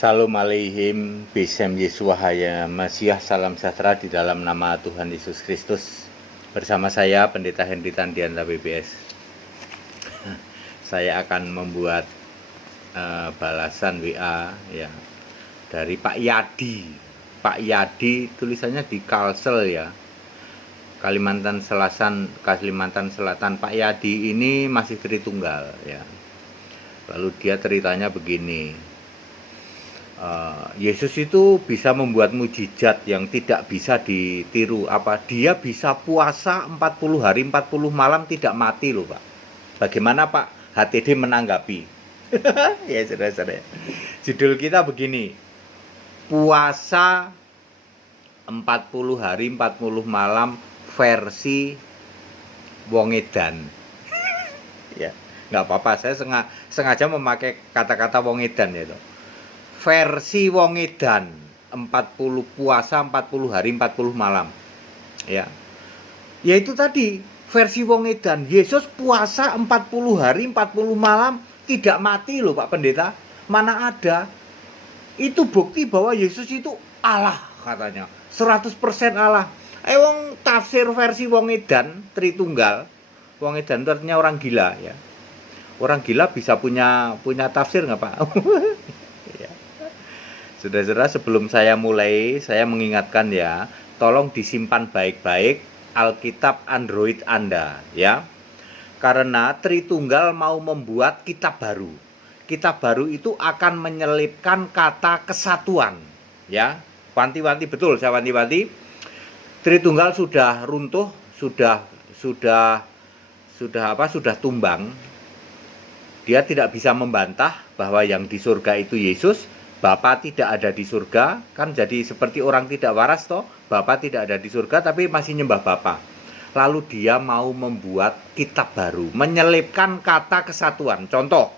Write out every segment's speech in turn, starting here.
Salam alaihim, Bisem Yeswahaya, Masiah, salam sejahtera di dalam nama Tuhan Yesus Kristus. Bersama saya, Pendeta Henry Tandianta BBS. Saya akan membuat balasan WA ya dari Pak Yadi. Pak Yadi tulisannya di Kalsel ya, Kalimantan Selatan. Pak Yadi ini masih Tritunggal ya. Lalu dia ceritanya begini. Yesus itu bisa membuat mujizat yang tidak bisa ditiru. Dia bisa puasa 40 hari 40 malam tidak mati loh Pak. Bagaimana Pak HTD menanggapi? Ya saudara-saudara, judul kita begini, puasa 40 hari 40 malam versi wong edan. Ya, nggak apa-apa, saya sengaja memakai kata-kata wong edan ya toh. Versi wong edan 40 puasa 40 hari 40 malam ya. Yaitu tadi versi wong edan. Yesus puasa 40 hari 40 malam tidak mati loh Pak Pendeta. Mana ada. Itu bukti bahwa Yesus itu Allah katanya. 100% Allah. Wong tafsir versi wong edan Tritunggal. Wong edan itu artinya orang gila ya. Orang gila bisa punya tafsir nggak Pak? Saudara-saudara, sebelum saya mulai, saya mengingatkan ya, tolong disimpan baik-baik Alkitab Android Anda ya. Karena Tritunggal mau membuat kitab baru. Kitab baru itu akan menyelipkan kata kesatuan ya. Wanti-wanti betul, saya wanti-wanti. Tritunggal sudah runtuh, sudah tumbang. Dia tidak bisa membantah bahwa yang di surga itu Yesus. Bapa tidak ada di surga, kan jadi seperti orang tidak waras toh. Bapa tidak ada di surga tapi masih nyembah Bapa. Lalu dia mau membuat kitab baru, menyelipkan kata kesatuan. Contoh,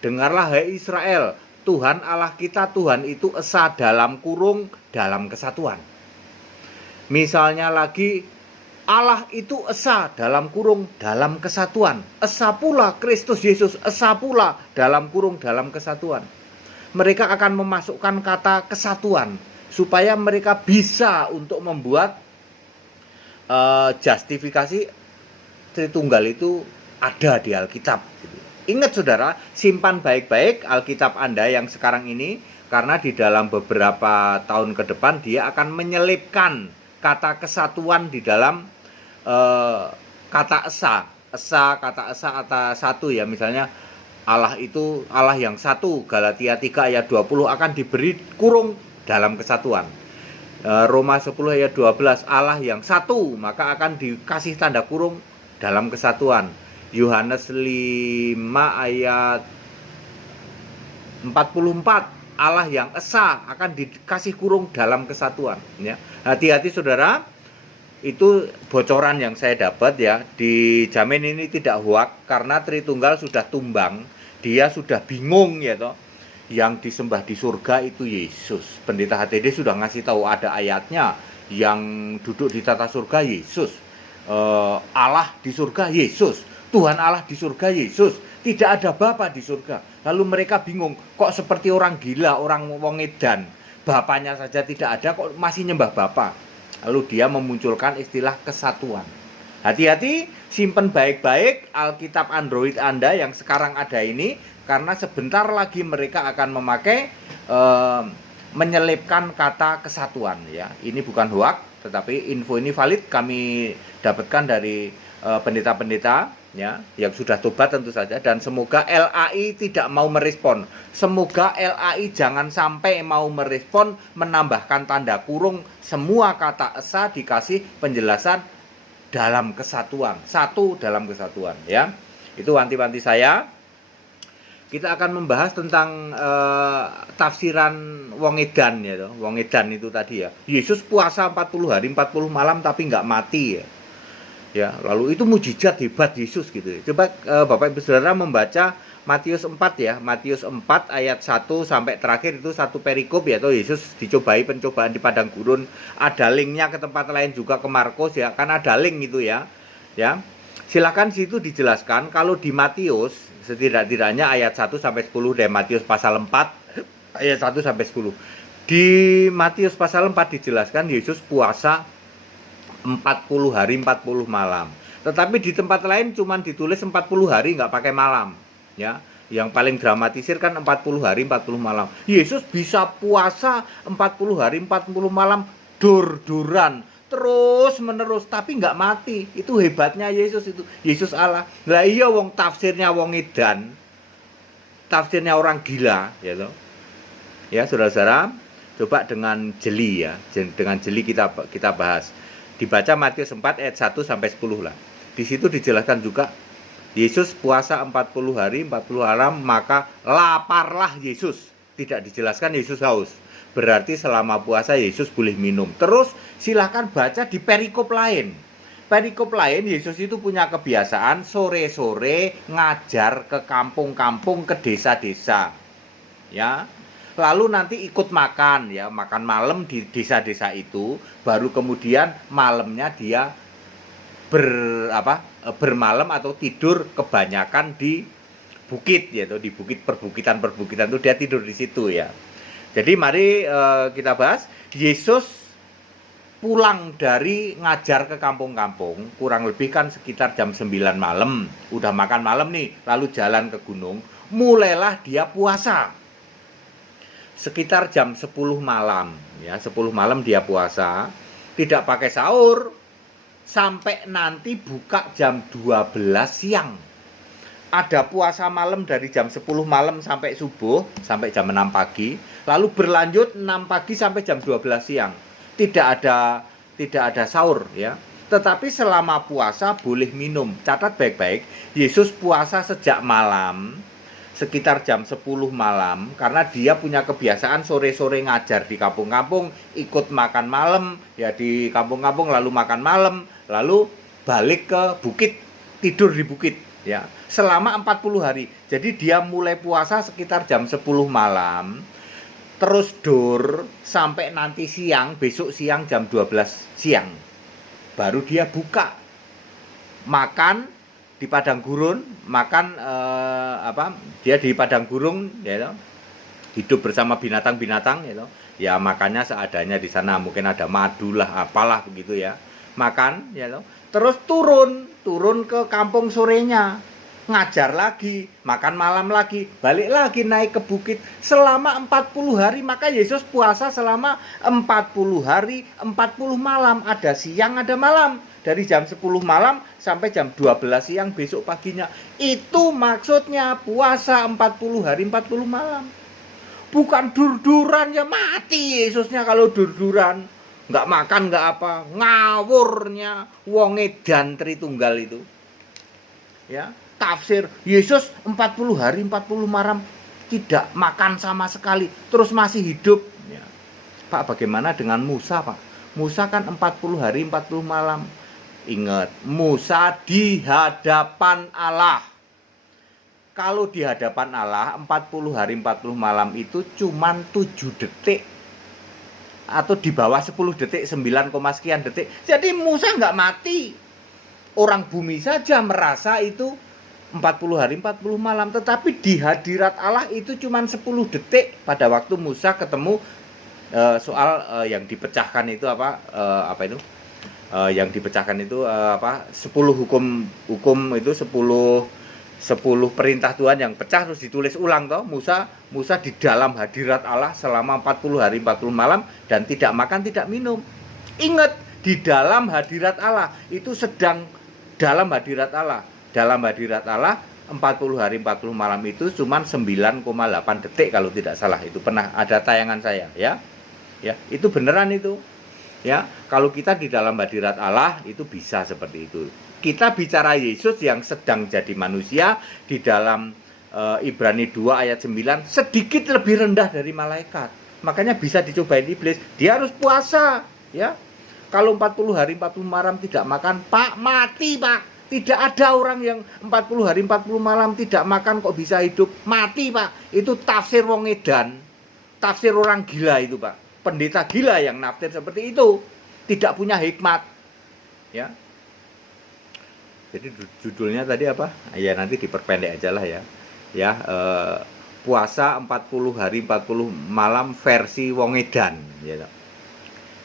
dengarlah hai Israel, Tuhan Allah kita, Tuhan itu esa dalam kurung dalam kesatuan. Misalnya lagi, Allah itu esa dalam kurung dalam kesatuan. Esa pula Kristus Yesus, esa pula dalam kurung dalam kesatuan. Mereka akan memasukkan kata kesatuan supaya mereka bisa untuk membuat justifikasi Tritunggal itu ada di Alkitab. Ingat saudara, simpan baik-baik Alkitab Anda yang sekarang ini, karena di dalam beberapa tahun ke depan dia akan menyelipkan kata kesatuan di dalam kata esa. Kata esa atas satu ya, misalnya Allah itu Allah yang satu, Galatia 3 ayat 20 akan diberi kurung dalam kesatuan. Roma 10 ayat 12 Allah yang satu, maka akan dikasih tanda kurung dalam kesatuan. Yohanes 5 ayat 44 Allah yang esa akan dikasih kurung dalam kesatuan ya. Hati-hati saudara, itu bocoran yang saya dapat ya. Dijamin ini tidak hoax karena Tritunggal sudah tumbang. Dia sudah bingung ya toh. Yang disembah di surga itu Yesus. Pendeta HTD sudah ngasih tahu ada ayatnya. Yang duduk di tata surga Yesus. Allah di surga Yesus. Tuhan Allah di surga Yesus. Tidak ada Bapa di surga. Lalu mereka bingung, kok seperti orang gila, orang wong edan. Bapaknya saja tidak ada, kok masih nyembah Bapa. Lalu dia memunculkan istilah kesatuan. Hati-hati, simpen baik-baik Alkitab Android Anda yang sekarang ada ini, karena sebentar lagi mereka akan memakai menyelipkan kata kesatuan ya. Ini bukan hoax, tetapi info ini valid, kami dapatkan dari pendeta-pendeta ya yang sudah tobat tentu saja, dan semoga LAI tidak mau merespon. Semoga LAI jangan sampai mau merespon, menambahkan tanda kurung, semua kata esa dikasih penjelasan dalam kesatuan, satu dalam kesatuan ya. Itu wanti-wanti saya. Kita akan membahas tentang tafsiran wong edan ya toh. Wong edan itu tadi ya. Yesus puasa 40 hari 40 malam tapi nggak mati ya. Ya, lalu itu mujizat hebat Yesus gitu. Coba Bapak Ibu Saudara membaca Matius 4 ya. Matius 4 ayat 1 sampai terakhir itu satu perikop ya toh. Yesus dicobai pencobaan di padang gurun. Ada linknya ke tempat lain juga, ke Markus ya. Kan ada link itu ya. Ya. Silakan situ dijelaskan. Kalau di Matius setidak-tidaknya ayat 1 sampai 10 dari Matius pasal 4 ayat 1 sampai 10. Di Matius pasal 4 dijelaskan Yesus puasa 40 hari 40 malam. Tetapi di tempat lain cuma ditulis 40 hari nggak pakai malam, ya. Yang paling dramatisir kan 40 hari 40 malam. Yesus bisa puasa 40 hari 40 malam dur-duran terus menerus tapi nggak mati. Itu hebatnya Yesus itu. Yesus Allah. Lah iya wong tafsirnya wong edan. Tafsirnya orang gila, ya toh. Ya, saudara-saudara, coba dengan jeli ya. Dengan jeli kita bahas. Dibaca Matius 4 ayat 1 sampai 10 lah. Di situ dijelaskan juga Yesus puasa 40 hari 40 malam maka laparlah Yesus. Tidak dijelaskan Yesus haus. Berarti selama puasa Yesus boleh minum. Terus silakan baca di perikop lain. Perikop lain Yesus itu punya kebiasaan sore-sore ngajar ke kampung-kampung, ke desa-desa. Ya. Lalu nanti ikut makan ya, makan malam di desa-desa itu, baru kemudian malamnya dia bermalam atau tidur kebanyakan di bukit yaitu di bukit perbukitan itu dia tidur di situ ya. Jadi mari kita bahas Yesus pulang dari ngajar ke kampung-kampung kurang lebih kan sekitar jam 9 malam, udah makan malam nih, lalu jalan ke gunung, mulailah dia puasa. Sekitar jam 10 malam ya, 10 malam dia puasa, tidak pakai sahur sampai nanti buka jam 12 siang. Ada puasa malam dari jam 10 malam sampai subuh, sampai jam 6 pagi, lalu berlanjut 6 pagi sampai jam 12 siang. Tidak ada sahur ya. Tetapi selama puasa boleh minum. Catat baik-baik, Yesus puasa sejak malam sekitar jam 10 malam karena dia punya kebiasaan sore-sore ngajar di kampung-kampung, ikut makan malam ya di kampung-kampung, lalu makan malam, lalu balik ke bukit, tidur di bukit ya selama 40 hari. Jadi dia mulai puasa sekitar jam 10 malam terus dur sampai nanti siang, besok siang jam 12 siang baru dia buka, makan di padang gurun, makan dia di padang gurun ya, hidup bersama binatang-binatang ya, ya makannya seadanya di sana, mungkin ada madu lah apalah begitu ya, makan ya, terus turun ke kampung sorenya, ngajar lagi, makan malam lagi, balik lagi naik ke bukit selama 40 hari. Maka Yesus puasa selama 40 hari 40 malam, ada siang ada malam, dari jam 10 malam sampai jam 12 siang besok paginya. Itu maksudnya puasa 40 hari 40 malam. Bukan dur-duran ya, mati Yesusnya kalau dur-duran. Nggak makan nggak apa, ngawurnya wong edan Tritunggal itu. Ya, tafsir Yesus 40 hari 40 malam tidak makan sama sekali terus masih hidup ya. Pak, bagaimana dengan Musa, Pak? Musa kan 40 hari 40 malam. Ingat, Musa di hadapan Allah. Kalau di hadapan Allah 40 hari 40 malam itu cuman 7 detik atau di bawah 10 detik, 9, sekian detik. Jadi Musa nggak mati. Orang bumi saja merasa itu 40 hari 40 malam, tetapi di hadirat Allah itu cuman 10 detik pada waktu Musa ketemu soal yang dipecahkan itu yang dipecahkan itu 10 hukum itu 10 perintah Tuhan yang pecah terus ditulis ulang toh. Musa di dalam hadirat Allah selama 40 hari 40 malam dan tidak makan tidak minum. Ingat, di dalam hadirat Allah itu sedang dalam hadirat Allah. Dalam hadirat Allah 40 hari 40 malam itu cuma 9,8 detik kalau tidak salah. Itu pernah ada tayangan saya ya. Ya, itu beneran itu. Ya, kalau kita di dalam hadirat Allah itu bisa seperti itu. Kita bicara Yesus yang sedang jadi manusia di dalam Ibrani 2 ayat 9 sedikit lebih rendah dari malaikat. Makanya bisa dicobain iblis. Dia harus puasa, ya. Kalau 40 hari 40 malam tidak makan, Pak, mati, Pak. Tidak ada orang yang 40 hari 40 malam tidak makan kok bisa hidup. Mati, Pak. Itu tafsir wong edan. Tafsir orang gila itu, Pak. Pendeta gila yang nafsir seperti itu, tidak punya hikmat ya. Jadi judulnya tadi apa ya, nanti diperpendek aja lah ya puasa 40 hari 40 malam versi wong edan, ya.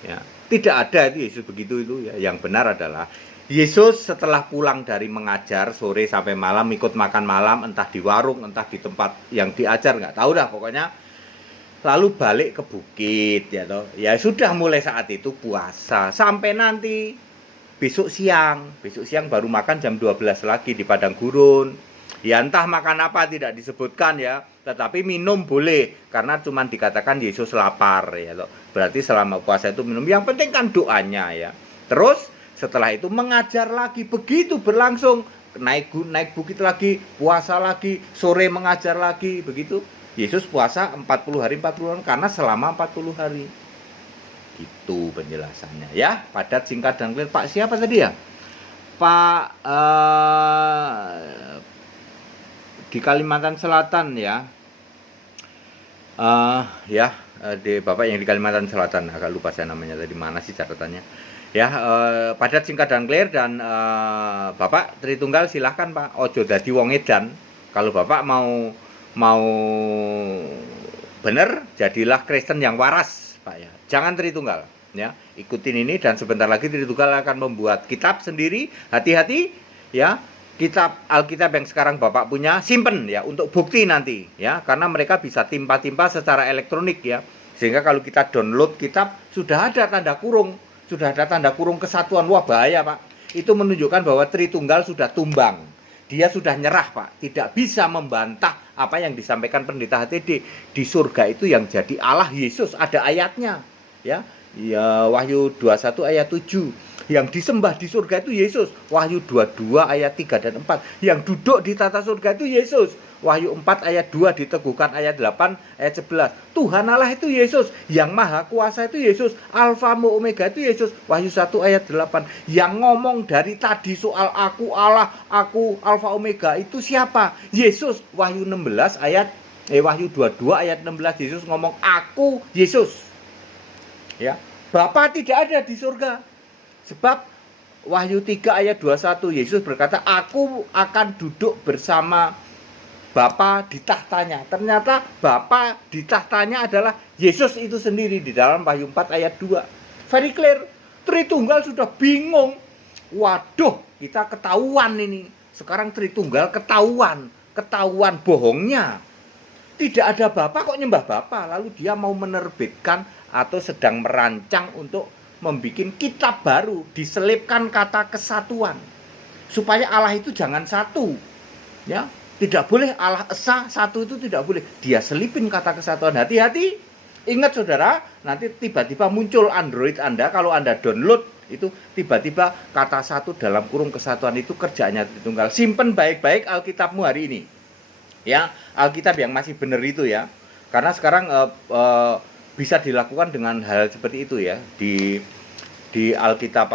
Ya, tidak ada itu Yesus begitu itu ya. Yang benar adalah Yesus setelah pulang dari mengajar sore sampai malam, ikut makan malam entah di warung entah di tempat yang diajar, nggak tahu dah pokoknya, lalu balik ke bukit ya toh. Ya sudah, mulai saat itu puasa sampai nanti besok siang baru makan jam 12 lagi di padang gurun. Ya entah makan apa tidak disebutkan ya, tetapi minum boleh karena cuma dikatakan Yesus lapar ya toh. Berarti selama puasa itu minum. Yang penting kan doanya ya. Terus setelah itu mengajar lagi, begitu berlangsung, naik bukit lagi, puasa lagi, sore mengajar lagi, begitu. Yesus puasa 40 hari 40 hari karena selama 40 hari. Itu penjelasannya ya, padat, singkat dan clear. Pak siapa tadi ya? Pak di Kalimantan Selatan ya. Di Bapak yang di Kalimantan Selatan, agak lupa saya namanya tadi, mana sih catatannya. Ya, padat, singkat dan clear. Dan Bapak Tritunggal silahkan Pak, ojo dadi wong edan. Kalau Bapak mau bener, jadilah Kristen yang waras Pak ya. Jangan Tritunggal ya. Ikutin ini dan sebentar lagi Tritunggal akan membuat kitab sendiri. Hati-hati ya. Kitab Alkitab yang sekarang Bapak punya simpen ya untuk bukti nanti ya, karena mereka bisa timpa-timpa secara elektronik ya. Sehingga kalau kita download kitab sudah ada tanda kurung kesatuan. Wah bahaya Pak. Itu menunjukkan bahwa Tritunggal sudah tumbang. Dia sudah nyerah Pak, tidak bisa membantah apa yang disampaikan Pendeta HTD. Di surga itu yang jadi Allah Yesus, ada ayatnya ya. Ya, Wahyu 21 ayat 7. Yang disembah di surga itu Yesus. Wahyu 22 ayat 3 dan 4. Yang duduk di tata surga itu Yesus. Wahyu 4 ayat 2 diteguhkan ayat 8 ayat 11. Tuhan Allah itu Yesus. Yang maha kuasa itu Yesus. Alfa Omega itu Yesus. Wahyu 1 ayat 8. Yang ngomong dari tadi soal aku Allah, aku Alfa Omega itu siapa? Yesus. Wahyu 22 ayat 16 Yesus ngomong aku Yesus. Ya, Bapa tidak ada di surga. Sebab Wahyu 3 ayat 21 Yesus berkata, aku akan duduk bersama Bapa di tahtanya. Ternyata Bapa di tahtanya adalah Yesus itu sendiri di dalam Wahyu 4 ayat 2. Very clear. Tritunggal sudah bingung. Waduh, kita ketahuan ini. Sekarang Tritunggal ketahuan bohongnya. Tidak ada Bapa kok nyembah Bapa. Lalu dia mau menerbitkan atau sedang merancang untuk membuat kitab baru, diselipkan kata kesatuan supaya Allah itu jangan satu ya, tidak boleh Allah esa satu, itu tidak boleh, dia selipin kata kesatuan. Hati-hati, ingat saudara, nanti tiba-tiba muncul Android Anda, kalau Anda download itu tiba-tiba kata satu dalam kurung kesatuan, itu kerjanya Tritunggal. Simpen baik-baik Alkitabmu hari ini ya, Alkitab yang masih benar itu ya, karena sekarang bisa dilakukan dengan hal seperti itu ya, di Alkitab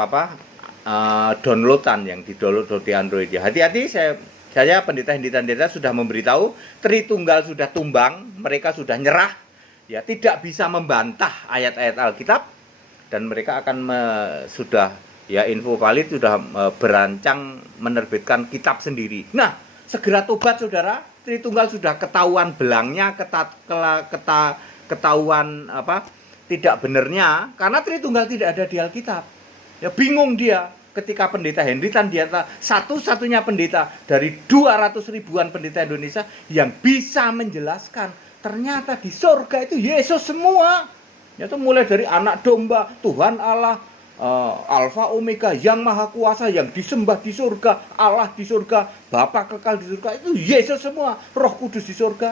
downloadan yang di-download di Android ya. Hati-hati, saya Pendeta Hendita sudah memberitahu, Tritunggal sudah tumbang, mereka sudah nyerah ya, tidak bisa membantah ayat-ayat Alkitab, dan mereka akan sudah ya, info valid sudah berancang menerbitkan kitab sendiri. Nah, segera tobat saudara, Tritunggal sudah ketahuan belangnya, ketahuan tidak benarnya, karena Tritunggal tidak ada di Alkitab. Ya bingung dia ketika Pendeta Henry Tandiata, satu-satunya pendeta dari 200 ribuan pendeta Indonesia yang bisa menjelaskan ternyata di surga itu Yesus semua. Itu mulai dari anak domba, Tuhan Allah, Alfa Omega, yang maha kuasa, yang disembah di surga, Allah di surga, Bapa kekal di surga, itu Yesus semua. Roh Kudus di surga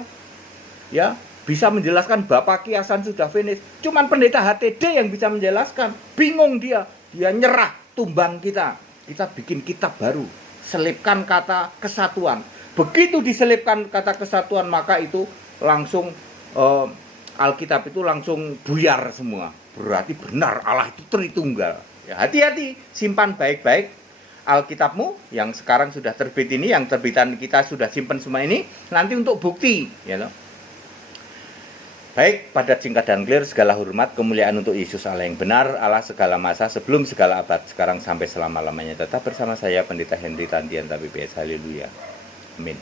ya, bisa menjelaskan Bapak Kiasan sudah finish. Cuman Pendeta HTD yang bisa menjelaskan. Bingung dia nyerah, tumbang kita bikin kitab baru, selipkan kata kesatuan. Begitu diselipkan kata kesatuan, maka itu langsung Alkitab itu langsung buyar semua. Berarti benar Allah itu Tritunggal ya. Hati-hati, simpan baik-baik Alkitabmu yang sekarang sudah terbit ini, yang terbitan kita sudah simpan semua ini, nanti untuk bukti ya loh. Baik, padat, singkat dan clear, segala hormat kemuliaan untuk Yesus Allah yang benar, Allah segala masa, sebelum segala abad, sekarang sampai selama-lamanya. Tetap bersama saya Pendeta Henry Tandianta BPS. Haleluya. Amin.